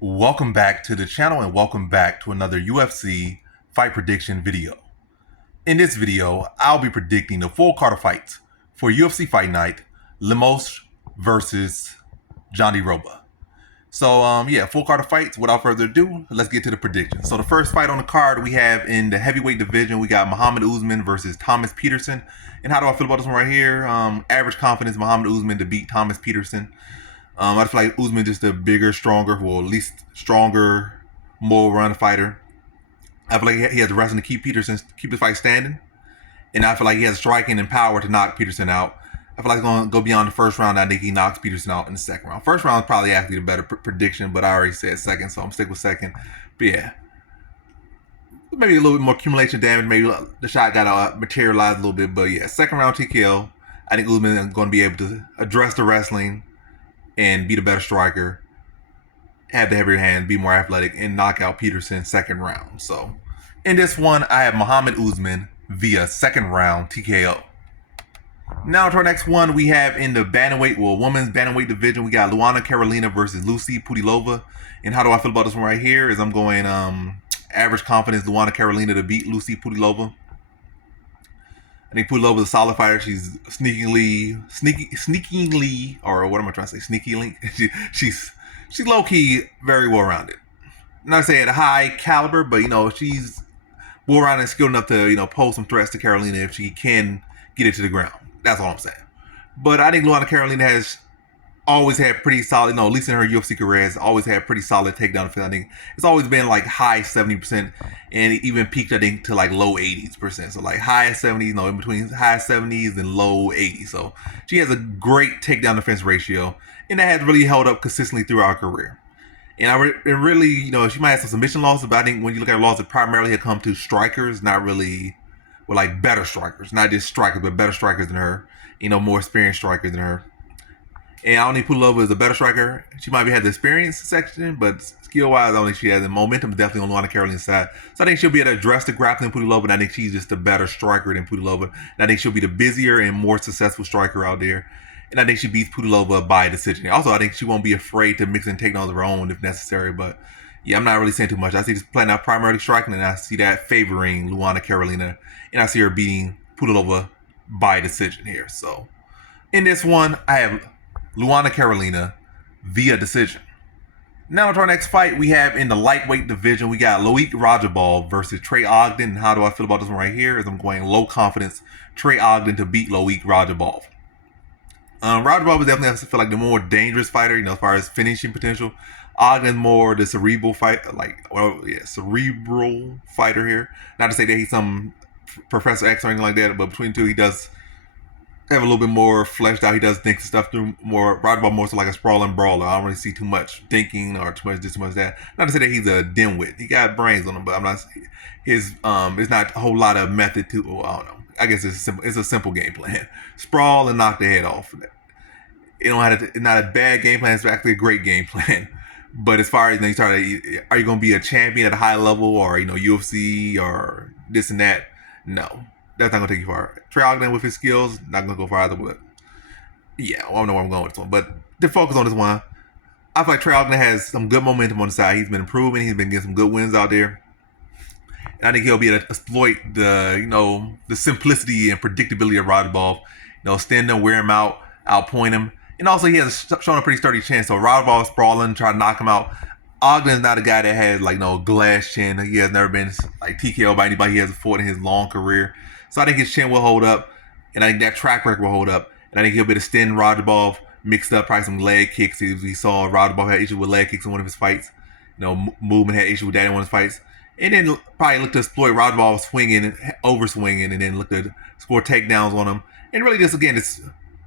Welcome back to the channel and welcome back to another UFC fight prediction video. In this video, I'll be predicting the full card of fights for UFC Fight Night, Lemos versus Jandiroba. So yeah, full card of fights. Without further ado, let's get to the predictions. So the first fight on the card we have in the heavyweight division, we got Muhammad Usman versus Thomas Peterson. And how do I feel about this one right here? Average confidence, Muhammad Usman to beat Thomas Peterson. I feel like Usman just a bigger, stronger, well, at least stronger, more run fighter. I feel like he has the wrestling to keep the fight standing. And I feel like he has striking and power to knock Peterson out. I feel like he's going to go beyond the first round. I think he knocks Peterson out in the second round. First round is probably actually the better prediction, but I already said second, so I'm sticking with second. But yeah, maybe a little bit more accumulation damage. Maybe the shot got to materialize a little bit. But yeah, second round TKO. I think Usman is going to be able to address the wrestling and be the better striker, have the heavier hand, be more athletic, and knock out Peterson second round. So in this one, I have Muhammad Usman via second round TKO. Now to our next one, we have in the bantamweight, women's bantamweight division, we got Luana Carolina versus Lucy Pudilova. And how do I feel about this one right here? Is I'm going average confidence Luana Carolina to beat Lucy Pudilova. I think Pudilova's a solid fighter. She's sneakily, or what am I trying to say? Sneakily. she's low key very well rounded. Not to say at a high caliber, but she's well rounded and skilled enough to pose some threats to Carolina if she can get it to the ground. That's all I'm saying. But I think Luana Carolina has always had pretty solid, at least in her UFC career, has always had pretty solid takedown defense. I think it's always been like high 70%, and it even peaked, I think, to like low 80%. So like high 70s, in between high 70s and low 80s. So she has a great takedown defense ratio, and that has really held up consistently throughout her career. And really, she might have some submission losses, but I think when you look at her losses, primarily have come to strikers, not really, like better strikers, not just strikers, but better strikers than her. More experienced strikers than her. And I don't think Pudilova is a better striker. She might have the experience section, but skill-wise, I don't think she has. The momentum is definitely on Luana Carolina's side. So I think she'll be able to address the grappling Pudilova, and I think she's just a better striker than Pudilova. And I think she'll be the busier and more successful striker out there. And I think she beats Pudilova by decision. Also, I think she won't be afraid to mix in takedowns of her own if necessary. But yeah, I'm not really saying too much. I see this playing out primarily striking, and I see that favoring Luana Carolina. And I see her beating Pudilova by decision here. So in this one, I have Luana Carolina via decision. Now to our next fight, we have in the lightweight division, we got Radzhabov versus Trey Ogden. And how do I feel about this one right here? Is I'm going low confidence Trey Ogden to beat Radzhabov. Radzhabov is definitely, I feel like, the more dangerous fighter, as far as finishing potential. Ogden more the cerebral cerebral fighter here. Not to say that he's some Professor X or anything like that, but between the two, he does have a little bit more fleshed out. He does think stuff through more. Radzhabov more so like a sprawling brawler. I don't really see too much thinking or too much this, too much that. Not to say that he's a dimwit. He got brains on him, but I'm not. It's not a whole lot of method to. Well, I don't know. I guess it's a simple game plan. Sprawl and knock the head off. It's not a bad game plan. It's actually a great game plan. But as far as you start, are you going to be a champion at a high level or UFC or this and that? No. That's not going to take you far. Trey Ogden with his skills, not going to go far either. But yeah, I don't know where I'm going with this one. But to focus on this one, I feel like Trey Ogden has some good momentum on the side. He's been improving. He's been getting some good wins out there. And I think he'll be able to exploit the simplicity and predictability of Radzhabov. Stand there, wear him out, outpoint him. And also he has shown a pretty sturdy chin. So Radzhabov sprawling, try to knock him out. Ogden's not a guy that has no glass chin. He has never been TKO by anybody he has fought in his long career. So I think his chin will hold up, and I think that track record will hold up. And I think he'll be able to extend Radzhabov, mixed up probably some leg kicks. We saw Radzhabov had issues with leg kicks in one of his fights. Movement had issues with that in one of his fights. And then probably look to exploit Radzhabov swinging, overswinging, and then look to score takedowns on him. And really just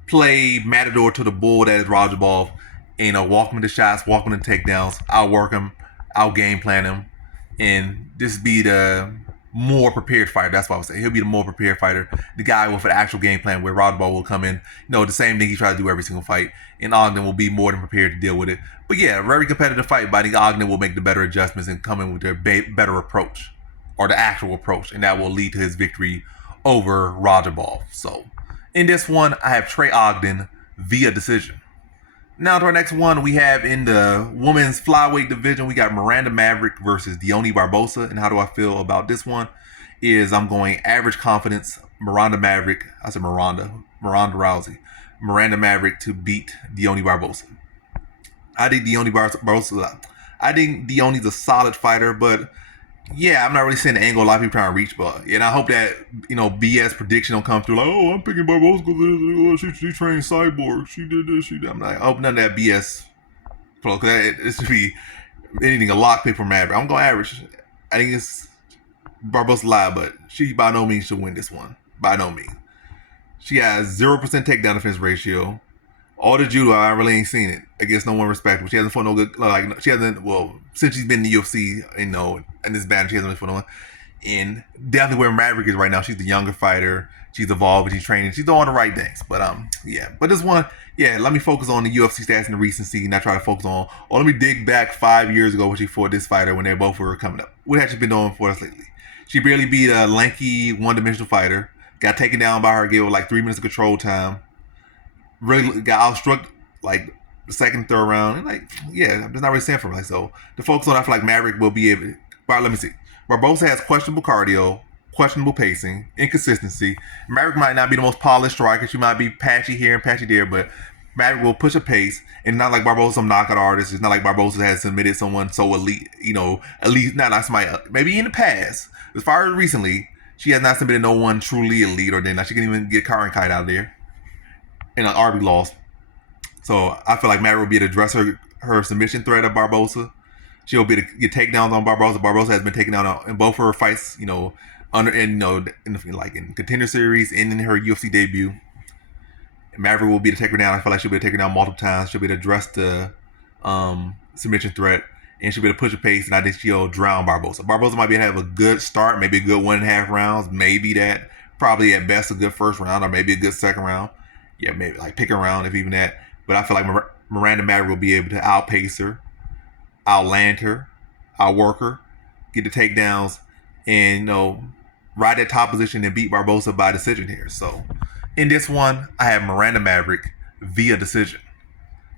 play matador to the bull that is Radzhabov. And walk him into shots, walk him into takedowns, outwork him, out game plan him, and just be the more prepared fighter. That's what I would say. He'll be the more prepared fighter, the guy with an actual game plan where Radzhabov will come in, the same thing he tries to do every single fight, and Ogden will be more than prepared to deal with it. But yeah, a very competitive fight, but I think Ogden will make the better adjustments and come in with their better approach, or the actual approach, and that will lead to his victory over Radzhabov. So in this one, I have Trey Ogden via decision. Now to our next one, we have in the women's flyweight division, we got Miranda Maverick versus Deone Barbosa. And how do I feel about this one? I'm going average confidence, Miranda Maverick. I said Miranda Rousey. Miranda Maverick to beat Deone Barbosa. I think Deone's a solid fighter, but yeah, I'm not really seeing the angle a lot of people trying to reach, but and I hope that BS prediction don't come through like, oh, I'm picking Barbosa because she trained Cyborg, she did this, she did. I'm like, I hope none of that BS. Because it should be anything a lock pick for Maverick. I'm going average. I think it's Barbosa live, but she by no means should win this one. By no means. She has 0% takedown defense ratio. All the judo, I really ain't seen it against no one respectable. She hasn't fought no good. She hasn't. Well, since she's been in the UFC, in this banner, she hasn't fought no one. And definitely where Maverick is right now, she's the younger fighter. She's evolving. She's training. She's doing all the right things. But yeah. But this one, yeah. Let me focus on the UFC stats and the recency, not try to focus on. Or let me dig back 5 years ago when she fought this fighter when they both were coming up. What has she been doing for us lately? She barely beat a lanky, one-dimensional fighter. Got taken down by her. Gave her like 3 minutes of control time. Really got outstruck like the second, third round. And like, yeah, I'm just not really saying for her. Like, so the focus on, I feel like Maverick will be able. But let me see. Barbosa has questionable cardio, questionable pacing, inconsistency. Maverick might not be the most polished striker. She might be patchy here and patchy there, but Maverick will push a pace. And not like Barbosa, some knockout artist. It's not like Barbosa has submitted someone so elite. Elite, not like somebody. Maybe in the past, as far as recently, she has not submitted no one truly elite, or then she can even get car and kite out of there. And an RB loss. So I feel like Maverick will be able to address her submission threat of Barbosa. She'll be able to get takedowns on Barbosa. Barbosa has been taken down in both her fights, in Contender Series and in her UFC debut. And Maverick will be able to take her down. I feel like she'll be able to take her down multiple times. She'll be able to address the submission threat, and she'll be able to push a pace, and I think she'll drown Barbosa. Barbosa might be able to have a good start, maybe a good 1.5 rounds, maybe that. Probably at best a good first round, or maybe a good second round. Yeah, maybe like pick around if even that. But I feel like Miranda Maverick will be able to outpace her, outland her, outwork her, get the takedowns, and ride that top position and beat Barbosa by decision here. So in this one, I have Miranda Maverick via decision.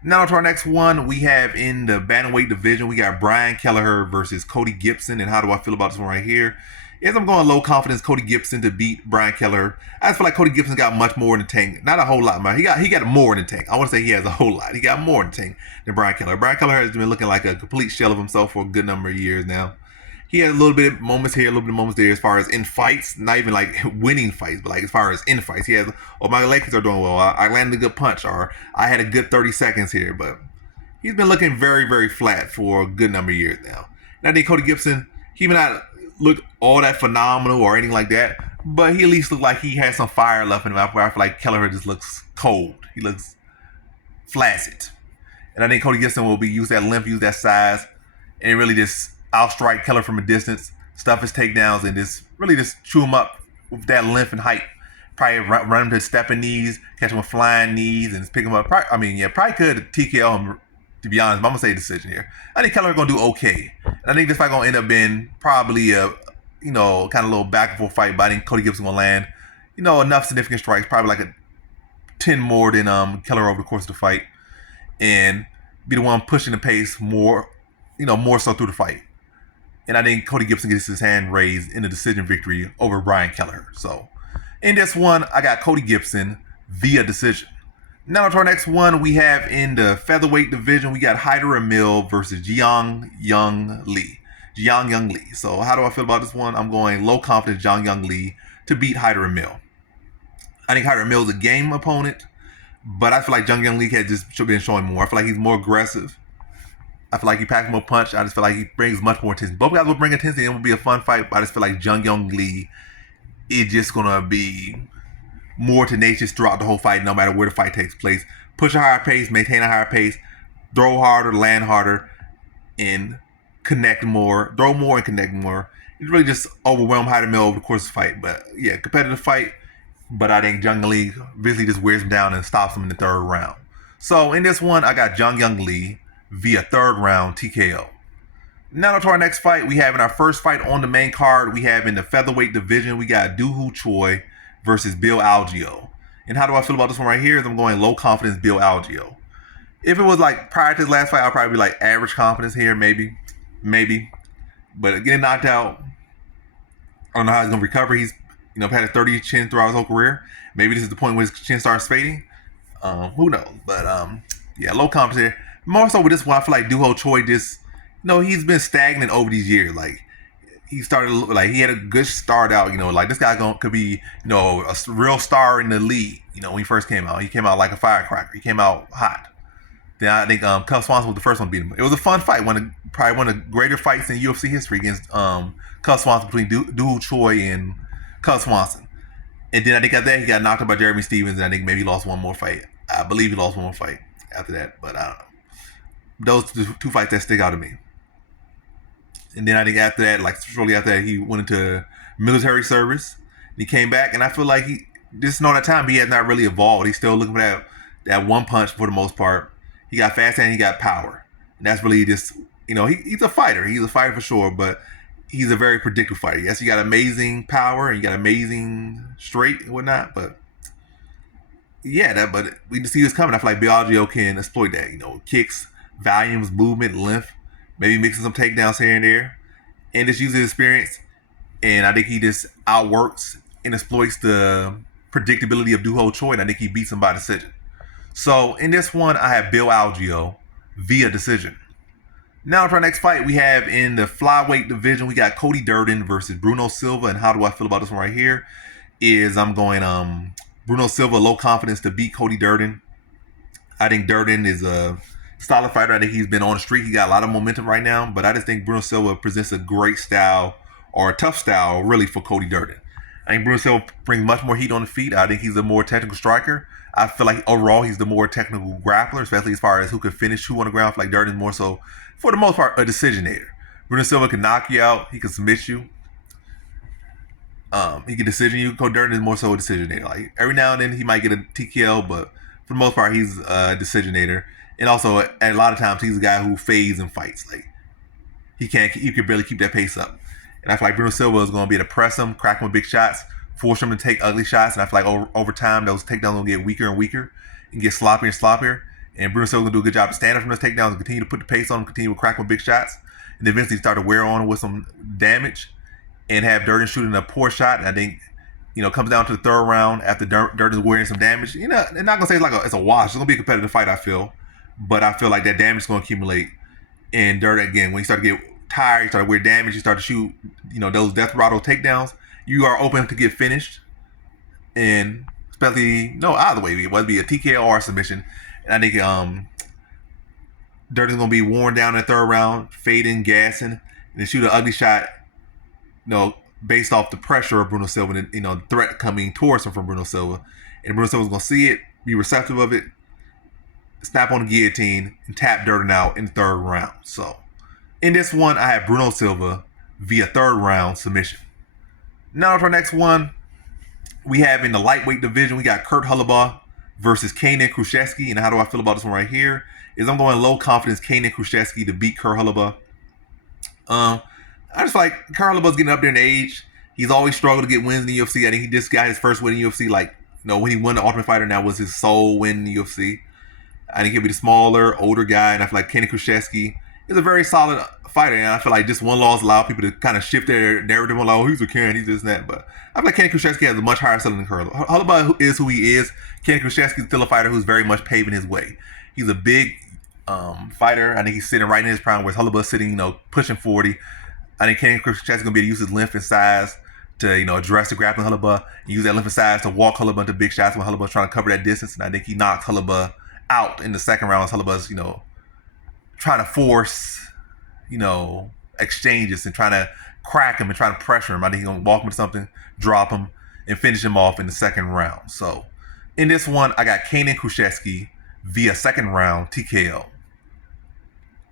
Now to our next one, we have in the bantamweight division, we got Brian Kelleher versus Cody Gibson. And how do I feel about this one right here? As I'm going low confidence, Cody Gibson to beat Brian Kelleher. I just feel like Cody Gibson got much more in the tank. Not a whole lot, man. He got more in the tank. I want to say he has a whole lot. He got more in the tank than Brian Kelleher. Brian Kelleher has been looking like a complete shell of himself for a good number of years now. He has a little bit of moments here, a little bit of moments there as far as in fights. Not even like winning fights, but like as far as in fights. He has, my legs are doing well. I landed a good punch, or I had a good 30 seconds here. But he's been looking very, very flat for a good number of years now. And I think Cody Gibson, he may not look all that phenomenal or anything like that, but he at least looked like he had some fire left in him. Where I feel like Kelleher just looks cold. He looks flaccid. And I think Cody Gibson will use that length, use that size, and really just outstrike Kelleher from a distance, stuff his takedowns, and just really just chew him up with that length and height. Probably run him to stepping knees, catch him with flying knees, and just pick him up. Probably could TKO him. To be honest, but I'm going to say decision here. I think Kelleher going to do okay. And I think this fight going to end up being probably a, kind of little back and forth fight, but I think Cody Gibson going to land, enough significant strikes, probably like a 10 more than Kelleher over the course of the fight, and be the one pushing the pace more so through the fight. And I think Cody Gibson gets his hand raised in a decision victory over Brian Kelleher. So in this one, I got Cody Gibson via decision. Now to our next one, we have in the featherweight division, we got Amil versus Jiang Young Lee. So how do I feel about this one? I'm going low confidence Jiang Young Lee to beat Amil. I think Amil is a game opponent, but I feel like Jiang Young Lee should be showing more. I feel like he's more aggressive. I feel like he packs more punch. I just feel like he brings much more attention. Both guys will bring attention. It will be a fun fight, but I just feel like Jiang Young Lee is just going to be more tenacious throughout the whole fight, no matter where the fight takes place. Push a higher pace, maintain a higher pace, throw harder, land harder, and connect more. Throw more and connect more. It's really just overwhelm Amil over the course of the fight. But yeah, competitive fight. But I think Jiang Young Lee basically just wears him down and stops him in the third round. So in this one, I got Jiang Young Lee via third round TKO. Now to our next fight, we have in our first fight on the main card, we have in the featherweight division, we got Choi versus Bill Algeo. And how do I feel about this one right here? I'm going low confidence Bill Algeo. If it was like prior to his last fight, I'd probably be like average confidence here, maybe. But getting knocked out, I don't know how he's gonna recover. He's had a 30 chin throughout his whole career. Maybe this is the point where his chin starts fading. Who knows? But yeah, low confidence here. More so with this one, I feel like Duho Choi just he's been stagnant over these years. Like he started like he had a good start out. Like this guy could be a real star in the league. When he first came out, he came out like a firecracker. He came out hot. Then I think Cub Swanson was the first one to beat him. It was a fun fight. Probably one of the greater fights in UFC history against Cub Swanson, between Duho Choi and Cub Swanson. And then I think after that he got knocked out by Jeremy Stevens, and I think maybe he lost one more fight. I believe he lost one more fight after that, but I don't know. Those two fights that stick out to me. And then I think after that, like shortly after that, he went into military service. He came back, and I feel like this is all that time he has not really evolved. He's still looking for that one punch for the most part. He got fast and he got power. And that's really just, he's a fighter. He's a fighter for sure, but he's a very predictable fighter. Yes, he got amazing power and he got amazing straight and whatnot, but yeah, but we just see this coming. I feel like Algeo can exploit that. Kicks, volumes, movement, length, maybe mixing some takedowns here and there, and just uses his experience. And I think he just outworks and exploits the predictability of Duho Choi, and I think he beats him by decision. So in this one, I have Algeo via decision. Now for our next fight, we have in the flyweight division, we got Cody Durden versus Bruno Silva. And how do I feel about this one right here? I'm going Bruno Silva, low confidence to beat Cody Durden. I think Durden is a solid fighter. I think he's been on the streak. He got a lot of momentum right now, but I just think Bruno Silva presents a great style, or a tough style, really, for Cody Durden. I think Bruno Silva brings much more heat on the feet. I think he's a more technical striker. I feel like overall he's the more technical grappler, especially as far as who can finish who on the ground. I feel like Durden's more so, for the most part, a decisionator. Bruno Silva can knock you out. He can submit you. He can decision you. Cody Durden is more so a decisionator. Like every now and then he might get a TKO, but for the most part he's a decisionator. And also, at a lot of times he's a guy who fades in fights. Like you can barely keep that pace up. And I feel like Bruno Silva is going to be able to press him, crack him with big shots, force him to take ugly shots. And I feel like over time those takedowns will get weaker and weaker and get sloppier and sloppier. And Bruno Silva will do a good job of standing from those takedowns and continue to put the pace on him, continue to crack him with big shots, and eventually start to wear on him with some damage. And have Durden shooting a poor shot, and I think, comes down to the third round after Durden's wearing some damage. They're not gonna say it's a wash. It's gonna be a competitive fight, I feel, but I feel like that damage is gonna accumulate. And Durden, again, when you start to get tired, you start to wear damage, you start to shoot, those death rattle takedowns, you are open to get finished, and especially either way, whether it be a TKO or a submission. And I think Durden's gonna be worn down in the third round, fading, gassing, and then shoot an ugly shot. Based off the pressure of Bruno Silva and the threat coming towards him from Bruno Silva, and Bruno Silva's gonna see it, be receptive of it, snap on the guillotine, and tap Durden out in the third round. So, in this one, I have Bruno Silva via third round submission. Now for our next one, we have in the lightweight division, we got Holobaugh versus Kruschewsky. And how do I feel about this one right here? I'm going low confidence Kruschewsky to beat Holobaugh. I just feel like Holobaugh's getting up there in age. He's always struggled to get wins in the UFC. I think he just got his first win in the UFC, when he won the Ultimate Fighter, and that was his sole win in the UFC. I think he'll be the smaller, older guy, and I feel like Kruschewsky is a very solid fighter, and I feel like just one loss allowed people to kind of shift their narrative on, he's a Karen, he's this and that, but I feel like Kruschewsky has a much higher ceiling than Holobaugh. Holobaugh is who he is. Kruschewsky is still a fighter who's very much paving his way. He's a big fighter. I think he's sitting right in his prime, whereas Holobaugh's sitting, pushing 40. I think Kruschewsky's going to be able to use his length and size to, address the grappling Holobaugh, and use that length and size to walk Holobaugh into big shots when Holobaugh's trying to cover that distance. And I think he knocked Holobaugh out in the second round as Holobaugh's, trying to force, exchanges and trying to crack him and trying to pressure him. I think he's going to walk him into something, drop him, and finish him off in the second round. So in this one, I got Kruschewsky via second round TKO.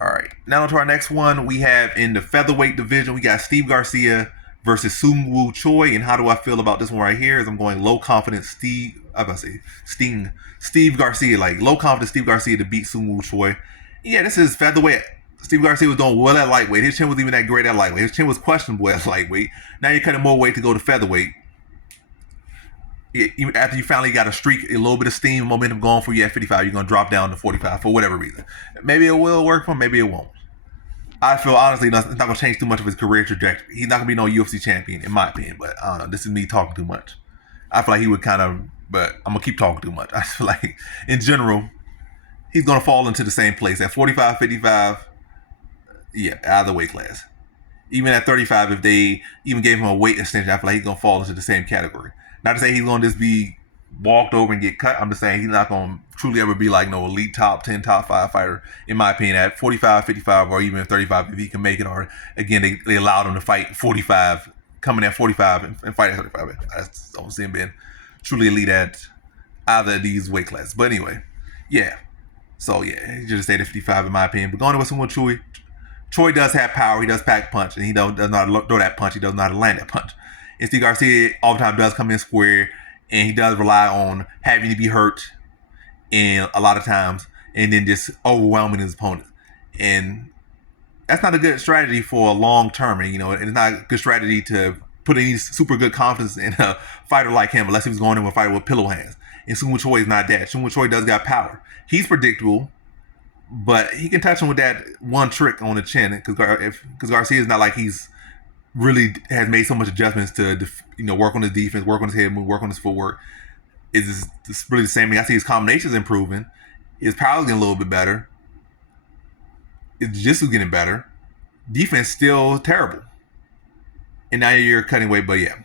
All right, now to our next one. We have in the featherweight division, we got Steve Garcia versus Sung-Woo Choi. And how do I feel about this one right here? I'm going low confidence Steve Garcia, like low confidence Steve Garcia to beat Sung-Woo Choi. Yeah, this is featherweight. Steve Garcia was doing well at lightweight. His chin was even that great at lightweight. His chin was questionable at lightweight. Now you're cutting more weight to go to featherweight. even after you finally got a streak, a little bit of steam, momentum going for you at 55, you're going to drop down to 45 for whatever reason. Maybe it will work for him, maybe it won't. I feel honestly it's not going to change too much of his career trajectory. He's not going to be no UFC champion, in my opinion, but I don't know. This is me talking too much. I feel like he would kind of, but I'm going to keep talking too much. I feel like, in general, he's going to fall into the same place. At 45, 55, yeah, out of the weight class. Even at 35, if they even gave him a weight extension, I feel like he's going to fall into the same category. Not to say he's going to just be walked over and get cut. I'm just saying he's not going to truly ever be like no elite top 10, top 5 fighter, in my opinion, at 45, 55, or even 35 if he can make it. Or, again, they allowed him to fight 45, coming at 45 and fight at 35. I just don't see him being truly elite at either of these weight classes. But anyway, yeah. So, yeah, he just stayed at 55 in my opinion. But going with someone Choi. Choi does have power. He does pack punch, and he does not throw that punch. He does not land that punch. And Steve Garcia all the time does come in square, and he does rely on having to be hurt, and a lot of times, and then just overwhelming his opponent. And that's not a good strategy for a long term. And and it's not a good strategy to put any super good confidence in a fighter like him, unless he was going in with a fighter with pillow hands. And Sung Woo Choi is not that. Sung Woo Choi does got power. He's predictable. But he can touch him with that one trick on the chin, because Garcia is not like he's really has made so much adjustments to work on his defense, work on his head move, work on his footwork. It's really the same thing. I see his combinations improving, his power's getting a little bit better, his jiu-jitsu's getting better, defense still terrible, and now you're cutting weight. But yeah,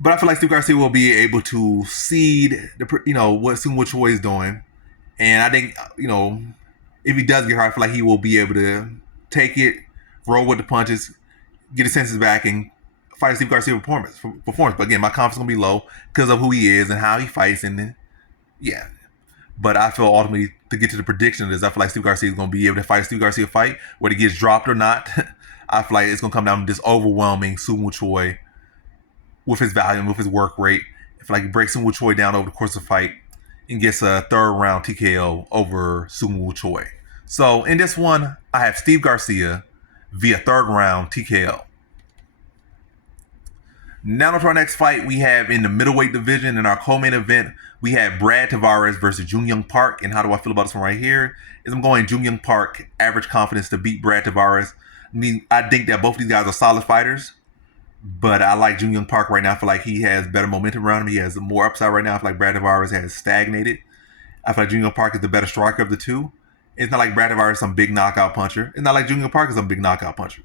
but I feel like Steve Garcia will be able to seed what Sung Woo Choi is doing. And I think, if he does get hurt, I feel like he will be able to take it, roll with the punches, get his senses back, and fight Steve Garcia performance. But again, my confidence is going to be low because of who he is and how he fights. And yeah. But I feel ultimately, to get to the prediction of this, I feel like Steve Garcia is going to be able to fight a Steve Garcia fight, whether he gets dropped or not. I feel like it's going to come down to this overwhelming Sung Woo Choi with his volume, with his work rate. I feel like he breaks Sung Woo Choi down over the course of the fight and gets a third round TKO over Sung Woo Choi. So in this one, I have Steve Garcia via third round TKO. Now to our next fight, we have in the middleweight division in our co-main event, we have Brad Tavares versus Jung Young Park. And how do I feel about this one right here? Is I'm going Jung Young Park, average confidence to beat Brad Tavares. I think that both of these guys are solid fighters. But I like Jung Young Park right now. I feel like he has better momentum around him. He has more upside right now. I feel like Brad Tavares has stagnated. I feel like Jung Young Park is the better striker of the two. It's not like Brad Tavares is some big knockout puncher. It's not like Jung Young Park is some big knockout puncher.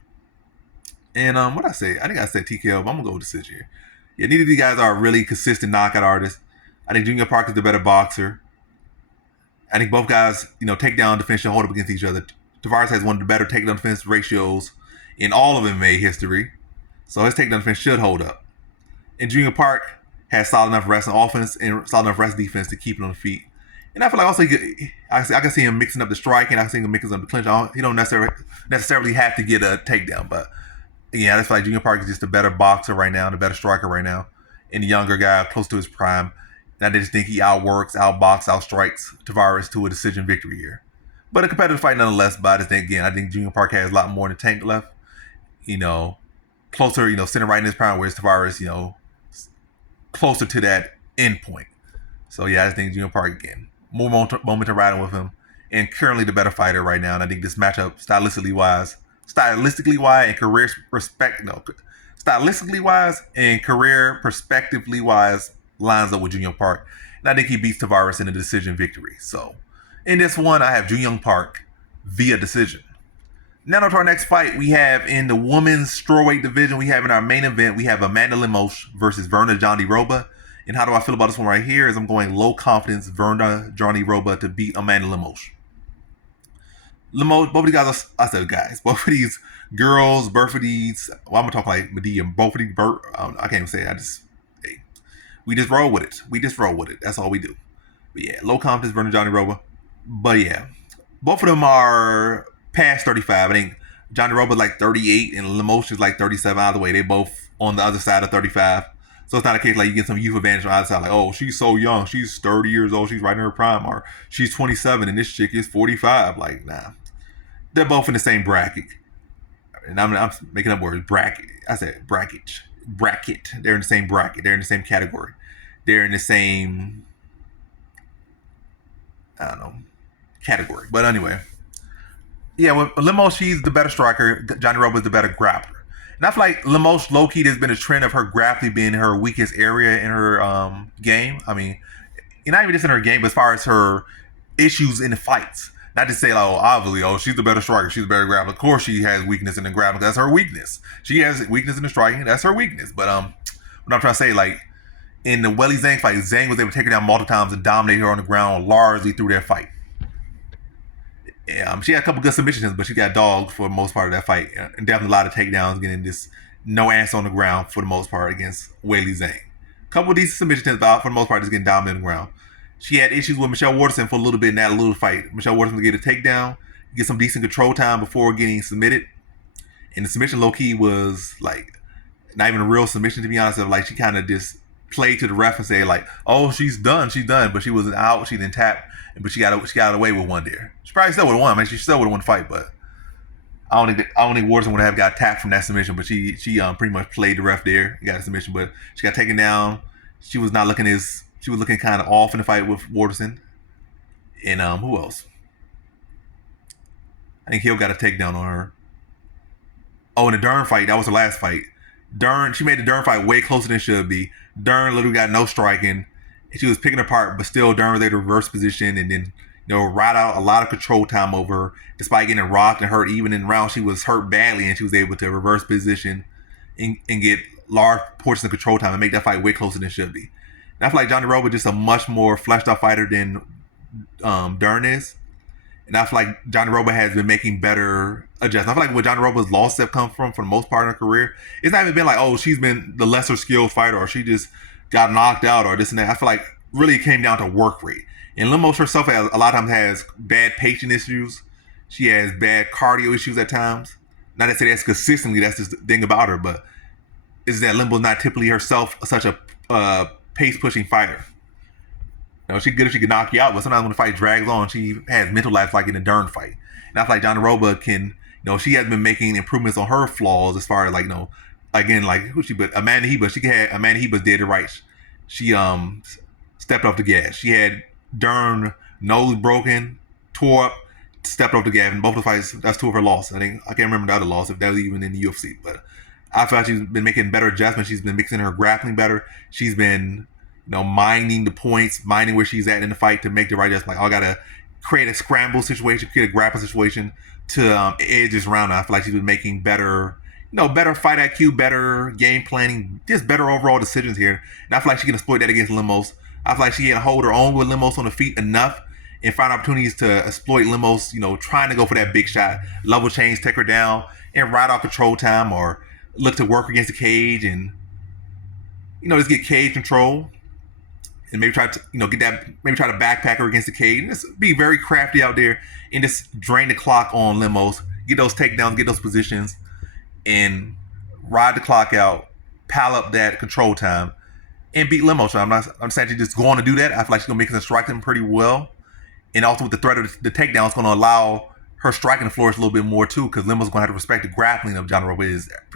And what I say? I think I said TKO, but I'm going to go with decision here. Yeah, neither of these guys are really consistent knockout artists. I think Jung Young Park is the better boxer. I think both guys, takedown defense should hold up against each other. Tavares has one of the better takedown defense ratios in all of MMA history. So his takedown defense should hold up. And Jung Young Park has solid enough wrestling offense and solid enough wrestling defense to keep it on the feet. And I feel like also I can see him mixing up the striking. I can see him mixing up the clinch. He don't necessarily have to get a takedown. But again, I feel like Jung Young Park is just a better boxer right now, the better striker right now, and the younger guy close to his prime. And I just think he outworks, outboxes, outstrikes Tavares to a decision victory here. But a competitive fight nonetheless. But I just think, again, I think Jung Young Park has a lot more in the tank left. Closer, sitting right in his prime, whereas Tavares, closer to that end point. So yeah, I just think Jung Young Park, again, more momentum riding with him, and currently the better fighter right now. And I think this matchup, stylistically wise, and career perspectively wise, lines up with Jung Young Park. And I think he beats Tavares in a decision victory. So in this one, I have Jung Young Park via decision. Now to our next fight, we have in the women's strawweight division, we have in our main event, we have Amanda Lemos versus Virna Jandiroba. And how do I feel about this one right here? Is I'm going low confidence Virna Jandiroba to beat Amanda Lemos. Both of these guys, both of these girls, both of these, I'm going to talk like Medea, both of these, I can't even say it. We just roll with it. That's all we do. But yeah, low confidence Virna Jandiroba. But yeah, both of them are past 35. I think Jandiroba is like 38 and Lemos is like 37 out of the way. They both on the other side of 35. So it's not a case like you get some youth advantage on the other side, like, oh, she's so young, she's 30 years old, she's right in her prime, or she's 27 and this chick is 45. Like, nah. They're both in the same bracket. And I'm making up words, bracket. I said bracket. bracket. They're in the same bracket. They're in the same category. They're in the same, I don't know, category. But anyway, yeah, with Lemos, she's the better striker. Jandiroba is the better grappler. And I feel like Lemos, low-key, there's been a trend of her grappling being her weakest area in her game. I mean, not even just in her game, but as far as her issues in the fights. Not to say, like, oh, obviously, oh, she's the better striker, she's the better grappler. Of course she has weakness in the grappling. That's her weakness. She has weakness in the striking. That's her weakness. But what I'm trying to say, like, in the Weili Zhang fight, Zhang was able to take her down multiple times and dominate her on the ground largely through that fight. She had a couple good submissions, but she got dogged for the most part of that fight. And definitely a lot of takedowns, getting this no answer on the ground for the most part against Weili Zhang. A couple of decent submissions, but for the most part, just getting dominated on the ground. She had issues with Michelle Waterson for a little bit in that little fight. Michelle Waterson would get a takedown, get some decent control time before getting submitted. And the submission low-key was like not even a real submission, to be honest. Like she kind of just played to the ref and said like, "Oh, she's done," but she wasn't out. She didn't tap, but she got away with one there. She probably still would have won. I mean, she still would have won the fight, but I don't think Waterson would have got tapped from that submission. But she pretty much played the ref there and got a submission, but she got taken down. She was not looking as she was looking kind of off in the fight with Waterson. And who else? I think Hill got a takedown on her. Oh, in the Durden fight, that was her last fight. She made the Durden fight way closer than it should be. Durden literally got no striking. She was picking apart, but still Durden was able to reverse position and then ride out a lot of control time over her, despite getting rocked and hurt. Even in rounds she was hurt badly, and she was able to reverse position and get large portions of control time and make that fight way closer than it should be. And I feel like Jandiroba is just a much more fleshed out fighter than Durden is. And I feel like Jandiroba has been making better adjustments. I feel like what Jandiroba's losses have come from for the most part in her career, it's not even been like, oh, she's been the lesser skilled fighter or she just got knocked out or this and that. I feel like really it came down to work rate. And Lemos herself a lot of times has bad pacing issues. She has bad cardio issues at times. Not to say that's consistently, that's just the thing about her, but is that Limbo's not typically herself such a pace pushing fighter. She's good if she can knock you out, but sometimes when the fight drags on, she has mental lapse like in the Durden fight. And I feel like Jandiroba can, she has been making improvements on her flaws as far as like, again, like Amanda Hebus, Amanda Hebus did it right. She stepped off the gas. She had Durden nose broken, tore up, stepped off the gas. In both the fights, that's two of her losses. I can't remember the other loss if that was even in the UFC, but I feel like she's been making better adjustments. She's been mixing her grappling better. She's been minding the points, minding where she's at in the fight to make the right adjustment. Like, I gotta create a scramble situation, create a grapple situation to edge this round. I feel like she's been making better, better fight IQ, better game planning, just better overall decisions here. And I feel like she can exploit that against Lemos. I feel like she can hold her own with Lemos on the feet enough and find opportunities to exploit Lemos, trying to go for that big shot, level change, take her down, and ride off control time or look to work against the cage and, just get cage control. And maybe try to, get that, maybe try to backpack her against the cage. And just be very crafty out there and just drain the clock on Lemos. Get those takedowns, get those positions, and ride the clock out, pile up that control time, and beat Lemos. I'm saying she's just going to do that. I feel like she's going to make her strike them pretty well. And also with the threat of the takedown, it's going to allow her striking the floor a little bit more too, because Lemos is going to have to respect the grappling of Jandiroba.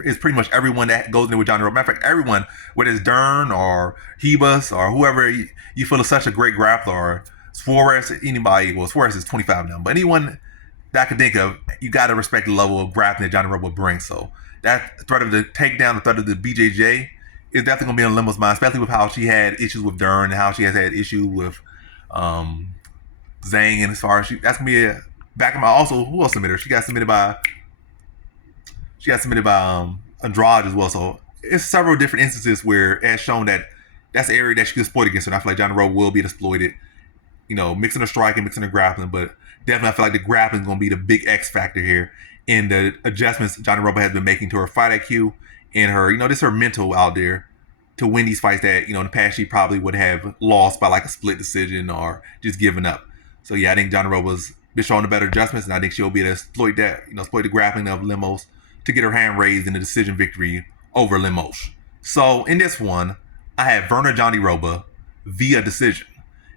Is pretty much everyone that goes in there with Jandiroba. Matter of fact, everyone, whether it's Durden or Hebus or whoever you feel is such a great grappler, or Suarez, anybody. Well, Suarez is 25 now, but anyone that I can think of, you got to respect the level of grappling that Jandiroba brings. So that threat of the takedown, the threat of the BJJ is definitely going to be on Lemos' mind, especially with how she had issues with Durden and how she has had issues with Zhang. And as far as that's going to be a back of my, also, who else submitted her? She got submitted by Andrade as well. So it's several different instances where it has shown that that's the area that she could exploit against her. And I feel like Jandiroba will be exploited, mixing her striking, mixing her grappling, but definitely I feel like the grappling is going to be the big X factor here in the adjustments Jandiroba has been making to her fight IQ and her, just her mental out there to win these fights that, in the past she probably would have lost by like a split decision or just giving up. So yeah, I think Jandiroba's been showing the better adjustments, and I think she'll be able to exploit that, exploit the grappling of Lemos to get her hand raised in the decision victory over Lemos. So in this one, I have Werner Jandiroba via decision.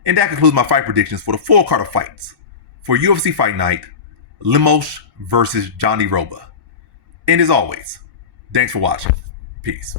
And that concludes my fight predictions for the full card of fights for UFC Fight Night, Lemos versus Jandiroba. And as always, thanks for watching. Peace.